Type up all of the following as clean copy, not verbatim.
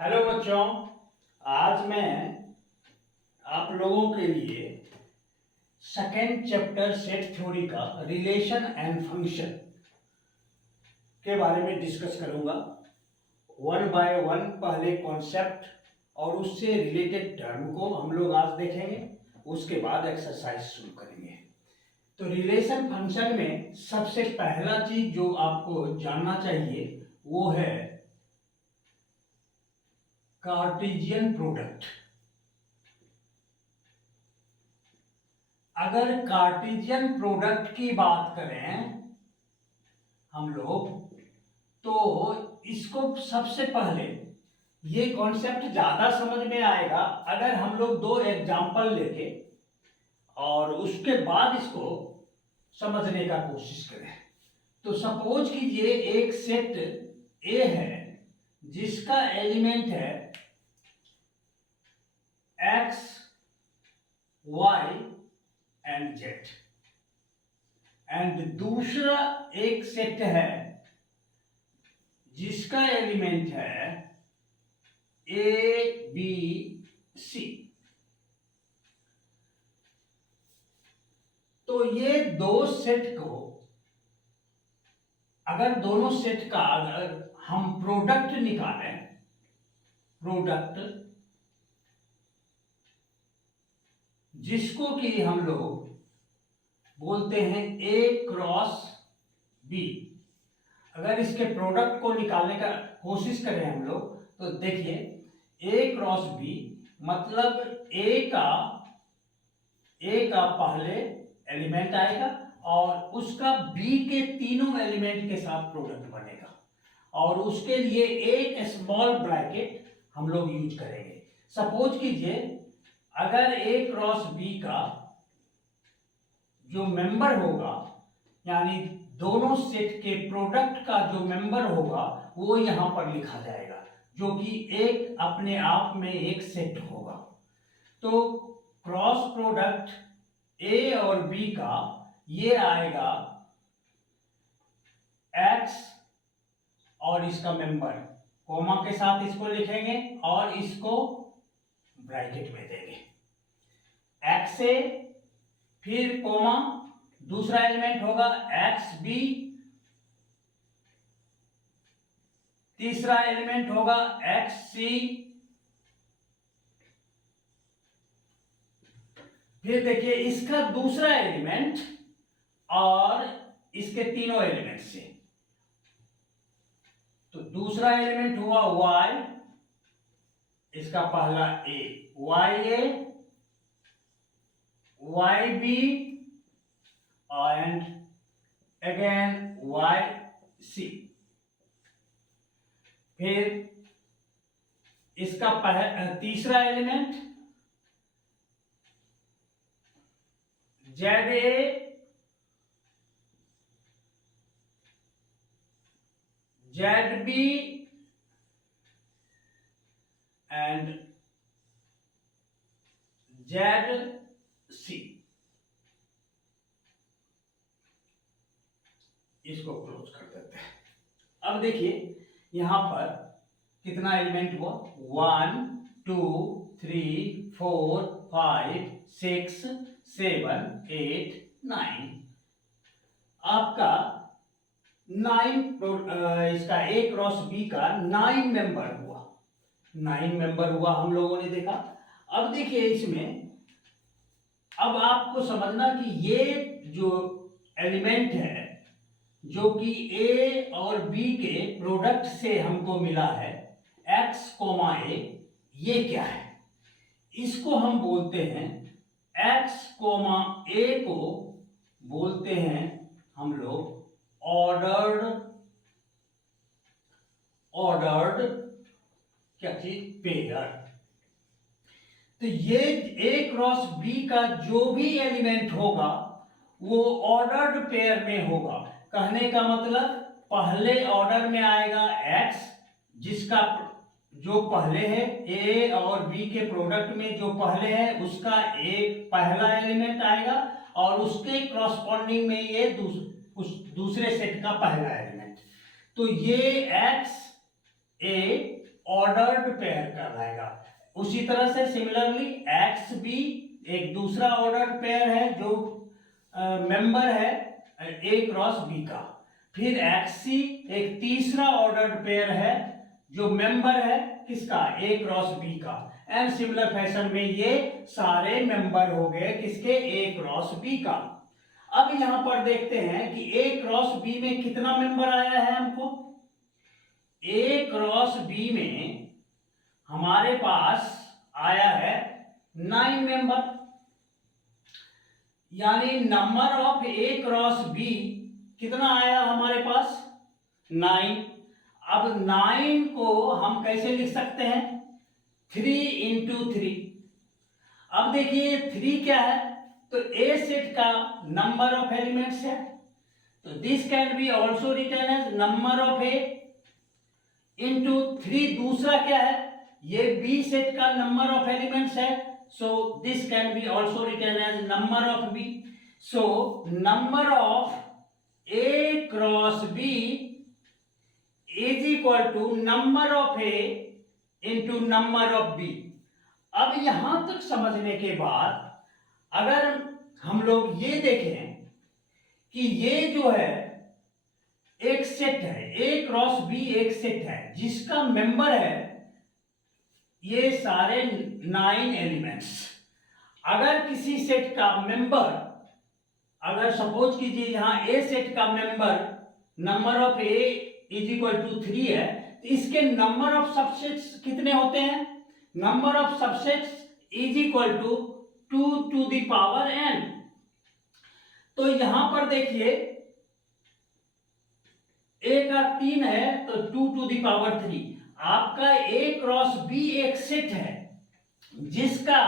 Hello बच्चों, आज मैं आप लोगों के लिए सेकेंड चैप्टर सेट थ्योरी का रिलेशन एंड फंक्शन के बारे में डिस्कस करूंगा। वन बाय वन पहले कॉन्सेप्ट और उससे रिलेटेड टर्म को हम लोग आज देखेंगे, उसके बाद एक्सरसाइज शुरू करेंगे। तो रिलेशन फंक्शन में सबसे पहला चीज जो आपको जानना चाहिए वो है कार्टेशियन प्रोडक्ट। अगर कार्टेशियन प्रोडक्ट की बात करें हम लोग, तो इसको सबसे पहले ये कॉन्सेप्ट ज्यादा समझ में आएगा अगर हम लोग दो एग्जाम्पल लेके और उसके बाद इसको समझने का कोशिश करें। तो सपोज कीजिए एक सेट ए है जिसका एलिमेंट है X Y and Z, and दूसरा एक सेट है जिसका एलिमेंट है ए बी सी। तो ये दो सेट को अगर दोनों सेट का अगर हम प्रोडक्ट निकालें, प्रोडक्ट जिसको कि हम लोग बोलते हैं ए क्रॉस बी, अगर इसके प्रोडक्ट को निकालने का कोशिश करें हम लोग तो देखिए ए क्रॉस बी मतलब ए का पहले एलिमेंट आएगा और उसका बी के तीनों एलिमेंट के साथ प्रोडक्ट बनेगा और उसके लिए एक स्मॉल ब्रैकेट हम लोग यूज करेंगे। सपोज कीजिए अगर ए क्रॉस बी का जो मेंबर होगा यानी दोनों सेट के प्रोडक्ट का जो मेंबर होगा वो यहां पर लिखा जाएगा, जो कि एक अपने आप में एक सेट होगा। तो क्रॉस प्रोडक्ट ए और बी का ये आएगा एक्स और इसका मेंबर, कोमा के साथ इसको लिखेंगे और इसको ब्रैकेट में देंगे एक्स से, फिर कोमा दूसरा एलिमेंट होगा एक्स बी, तीसरा एलिमेंट होगा एक्स सी, फिर देखिए इसका दूसरा एलिमेंट और इसके तीनों एलिमेंट से। तो दूसरा एलिमेंट हुआ y, इसका पहला a, ya, yb and again yc। फिर इसका तीसरा element za, zb and zc। इसको क्लोज कर देते हैं। अब देखिए यहां पर कितना एलिमेंट हुआ, 1 2 3 4 5 6 7 8 9। आपका 9 इसका ए क्रॉस बी का 9 मेंबर हुआ, 9 मेंबर हुआ हम लोगों ने देखा। अब देखिए इसमें अब आपको समझना कि ये जो एलिमेंट है जो कि ए और बी के प्रोडक्ट से हमको मिला है x कोमा ए, ये क्या है? इसको हम बोलते हैं x कोमा ए को बोलते हैं हम लोग ऑर्डर्ड क्या चीज, पेयर। तो ये ए क्रॉस बी का जो भी एलिमेंट होगा वो ऑर्डर्ड पेयर में होगा। कहने का मतलब पहले ऑर्डर में आएगा x, जिसका जो पहले है ए और बी के प्रोडक्ट में जो पहले है उसका एक पहला एलिमेंट आएगा और उसके क्रॉसपोंडिंग में ये उस दूसरे सेट का पहला एलिमेंट। तो ये एक्स ए ऑर्डर्ड पेयर कहलाएगा। उसी तरह से सिमिलरली एक्स बी एक दूसरा ऑर्डर्ड पेयर है जो मेंबर है ए क्रॉस बी का। फिर एक्स सी एक तीसरा ऑर्डर्ड पेयर है जो मेंबर है किसका, ए क्रॉस बी का। एंड सिमिलर फैशन में ये सारे मेंबर हो गए किसके, ए क्रॉस बी का। अब यहां पर देखते हैं कि ए क्रॉस बी में कितना मेंबर आया है हमको। ए क्रॉस बी में हमारे पास आया है 9 मेंबर, यानी number of A cross B कितना आया हमारे पास, 9। अब 9 को हम कैसे लिख सकते हैं, 3 इंटू 3। अब देखिए 3 क्या है, तो ए सेट का नंबर ऑफ एलिमेंट्स है, तो this can be also written as number of A into 3। दूसरा क्या है, ये बी सेट का नंबर ऑफ एलिमेंट्स है, so this can be also written as number of b. So number of a cross b is equal to number of a into number of b. अब यहां तक समझने के बाद अगर हम लोग ये देखें कि ये जो है एक सेट है, ए क्रॉस बी एक सेट है जिसका मेंबर है ये सारे 9 एलिमेंट्स। अगर किसी सेट का मेंबर, अगर सपोज कीजिए यहां ए सेट का member number of A is equal to 3 है, तो इसके नंबर ऑफ सबसेट्स कितने होते हैं, number of subsets is equal to 2 to the power n। तो यहां पर देखिए ए का 3 है तो 2 टू द पावर 3। आपका ए क्रॉस बी एक सेट है जिसका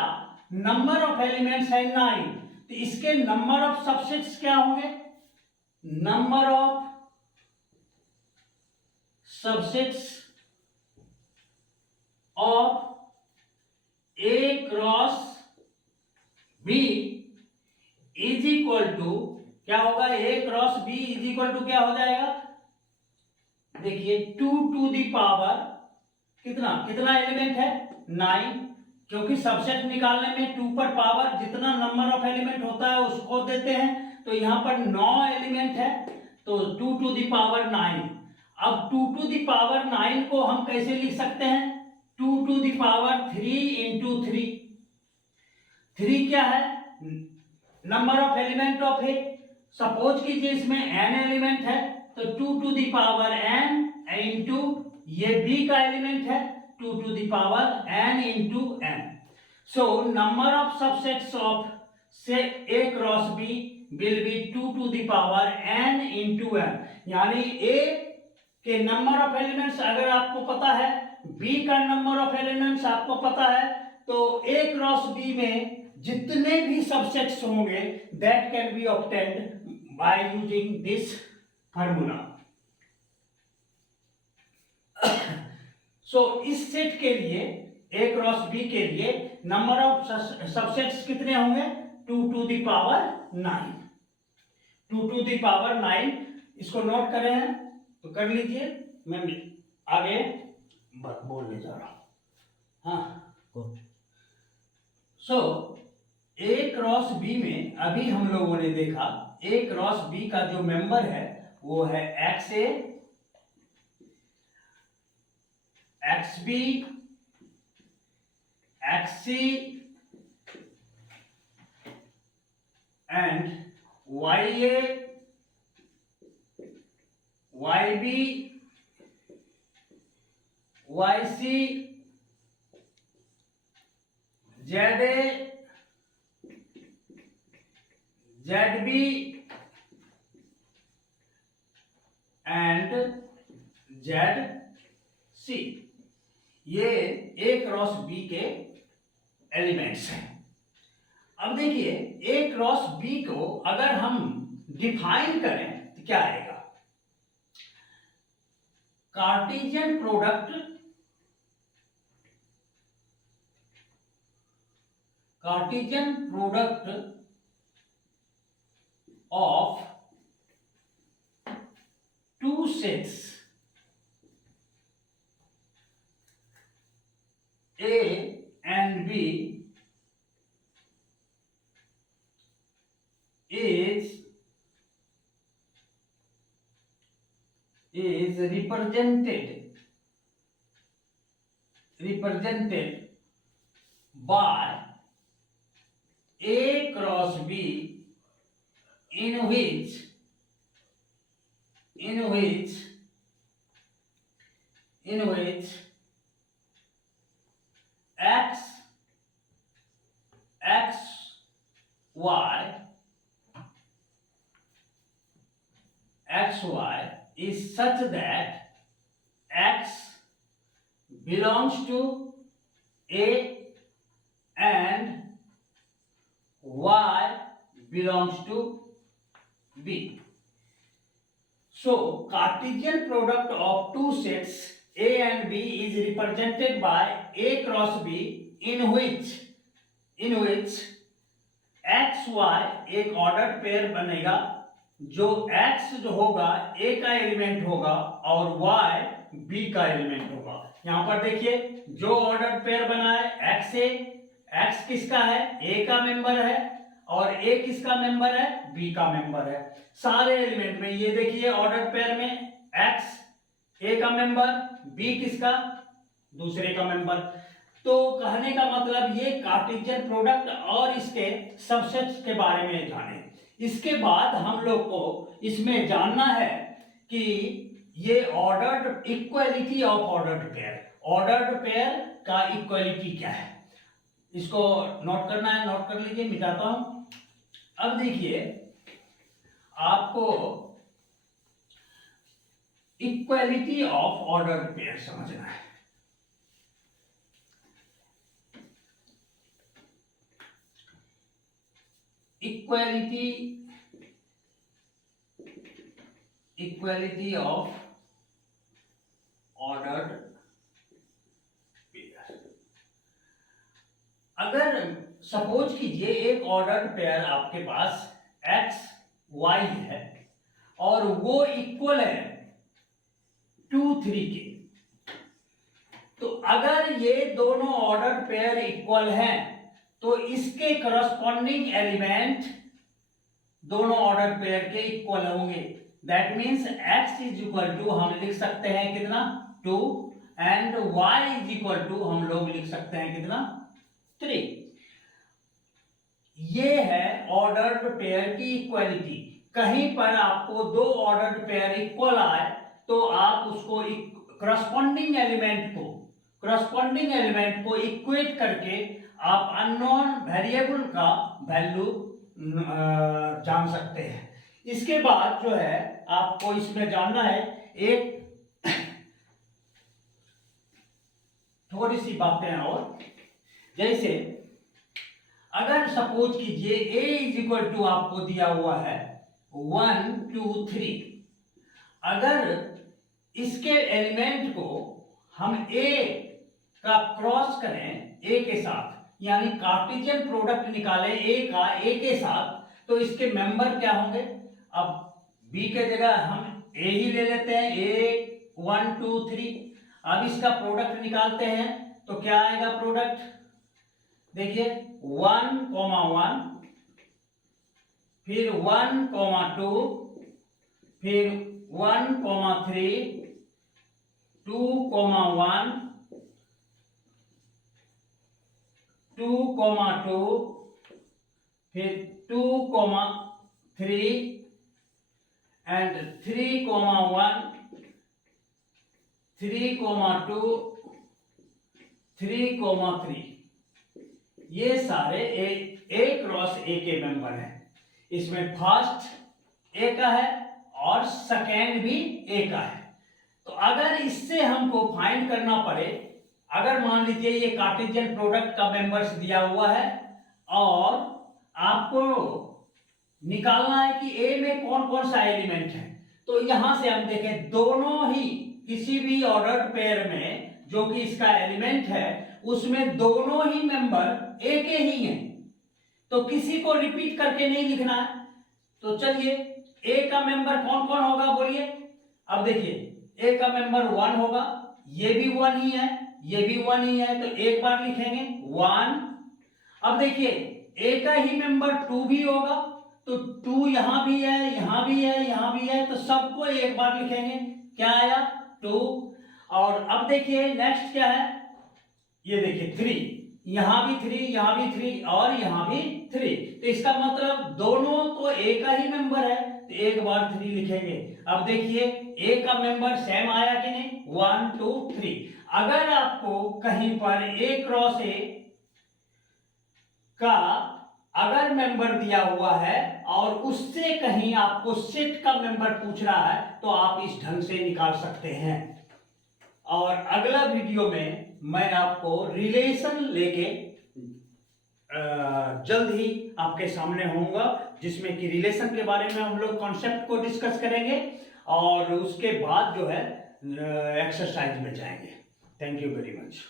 नंबर ऑफ एलिमेंट्स है 9, तो इसके नंबर ऑफ सबसेट्स क्या होंगे, number of subsets of A cross B is equal to क्या होगा, A cross B is equal to क्या हो जाएगा, देखिए 2 टू द पावर कितना कितना एलिमेंट है 9, क्योंकि सबसेट निकालने में 2 पर पावर जितना नंबर ऑफ एलिमेंट होता है उसको देते हैं, तो यहां पर 9 एलिमेंट है तो 2 टू द पावर 9। अब 2 टू द पावर 9 को हम कैसे लिख सकते हैं, 2 टू द पावर 3 इंटू 3। 3 क्या है, number of element of A. Suppose कीजिए इसमें n एलिमेंट है तो 2 to the power n into ये b का एलिमेंट है 2 to the power n into n। So number of subsets of say a cross b will be 2 to the power n into n। यानी a के number of elements अगर आपको पता है, b का नंबर ऑफ एलिमेंट्स आपको पता है, तो a क्रॉस b में जितने भी सबसेट्स होंगे that can be obtained by using this formula. So इस सेट के लिए ए क्रॉस बी के लिए नंबर ऑफ सबसेट्स कितने होंगे, 2 to the power 9। 2 to the power 9 इसको नोट करें हैं तो कर लीजिए, मैं आगे बोलने जा रहा हूं। हाँ, सो ए क्रॉस बी में अभी हम लोगों ने देखा ए क्रॉस बी का जो मेंबर है वो है x a, x b, x c and y a, y b, y c, z a, z b and z c. ये ए क्रॉस बी के एलिमेंट्स हैं। अब देखिए ए क्रॉस बी को अगर हम डिफाइन करें तो क्या आएगा, Cartesian product, Cartesian product of two sets is represented by A cross B, in which x y is such that x belongs to A and y belongs to B. So Cartesian product of two sets A and B is represented by A cross B, in which x y एक ordered pair बनेगा, जो x जो होगा A का element होगा और y B का element होगा। यहां पर देखिए जो ऑर्डर्ड पेयर बना है x किसका है, A का मेंबर है, और A किसका मेंबर है, B का मेंबर है। सारे एलिमेंट में ये देखिए ऑर्डर्ड पेयर में x A का मेंबर, B किसका, दूसरे का मेंबर। तो कहने का मतलब ये कार्टेशियन प्रोडक्ट और इसके सबसेट्स के बारे में जाने। इसके बाद हम लोग को इसमें जानना है कि ये ordered equality of ordered pair का इक्वालिटी क्या है, इसको नोट करना है, नोट कर लीजिए, मिटाता हूं। अब देखिए आपको इक्वालिटी ऑफ ऑर्डर्ड पेयर समझना है। Equality of ordered pair. अगर सपोज कीजिए एक ऑर्डर्ड पेयर आपके पास x y है और वो इक्वल है 2 3 के, तो अगर ये दोनों ऑर्डर्ड पेयर इक्वल हैं तो इसके करस्पॉन्डिंग एलिमेंट दोनों ऑर्डर पेयर के इक्वल होंगे। That means x is equal to हम लिख सकते हैं कितना 2 and y is equal to हम लोग लिख सकते हैं कितना 3। ये है ऑर्डर्ड पेयर की इक्वालिटी। कहीं पर आपको दो ऑर्डर्ड पेयर इक्वल आए तो आप उसको करस्पॉन्डिंग एलिमेंट को इक्वेट करके आप अननोन वेरिएबल का वैल्यू जान सकते हैं। इसके बाद जो है आपको इसमें जानना है एक थोड़ी सी बातें और, जैसे अगर सपोज कीजिए a इज इक्वल टू आपको दिया हुआ है 1 2 3, अगर इसके एलिमेंट को हम a का क्रॉस करें a के साथ, यानी कार्टेशियन प्रोडक्ट निकाले a का a के साथ, तो इसके मेंबर क्या होंगे। अब b के जगह हम a ही ले लेते हैं, a 1 2 3। अब इसका प्रोडक्ट निकालते हैं तो क्या आएगा प्रोडक्ट, देखिए 1 1, फिर 1 2, फिर 1 3, 2 1, 2 2, फिर 2 3 एंड 3 1, 3 2, 3 3। ये सारे ए क्रॉस ए के मेंबर हैं। इसमें फर्स्ट ए का है और सेकेंड भी ए का है। तो अगर इससे हमको फाइंड करना पड़े, अगर मान लीजिए ये कार्टेशियन प्रोडक्ट का मेंबर्स दिया हुआ है और आपको निकालना है कि ए में कौन कौन सा एलिमेंट है, तो यहां से हम देखें दोनों ही किसी भी ऑर्डर्ड पेयर में जो कि इसका एलिमेंट है उसमें दोनों ही मेंबर ए के ही हैं, तो किसी को रिपीट करके नहीं लिखना है। तो चलिए ए का मेंबर कौन कौन होगा बोलिए। अब देखिए ए का मेंबर 1 होगा, ये भी 1 ही है, ये भी 1 ही है, तो एक बार लिखेंगे 1। अब देखिए ए का ही मेंबर 2 भी होगा, तो 2 यहां भी है, यहां भी है, यहां भी है, तो सबको एक बार लिखेंगे क्या आया 2। और अब देखिए नेक्स्ट क्या है, ये देखिए 3, यहां भी 3, यहां भी 3 और यहां भी 3। तो इसका मतलब दोनों तो ए का ही मेंबर है, तो एक बार 3 लिखेंगे। अब देखिए ए का मेंबर सेम आया कि नहीं, 1 2 3। अगर आपको कहीं पर ए क्रॉस ए का अगर मेंबर दिया हुआ है और उससे कहीं आपको सेट का मेंबर पूछ रहा है, तो आप इस ढंग से निकाल सकते हैं। और अगला वीडियो में मैं आपको रिलेशन लेके जल्द ही आपके सामने होऊंगा, जिसमें कि रिलेशन के बारे में हम लोग कॉन्सेप्ट को डिस्कस करेंगे और उसके बाद जो है एक्सरसाइज में जाएंगे। Thank you very much.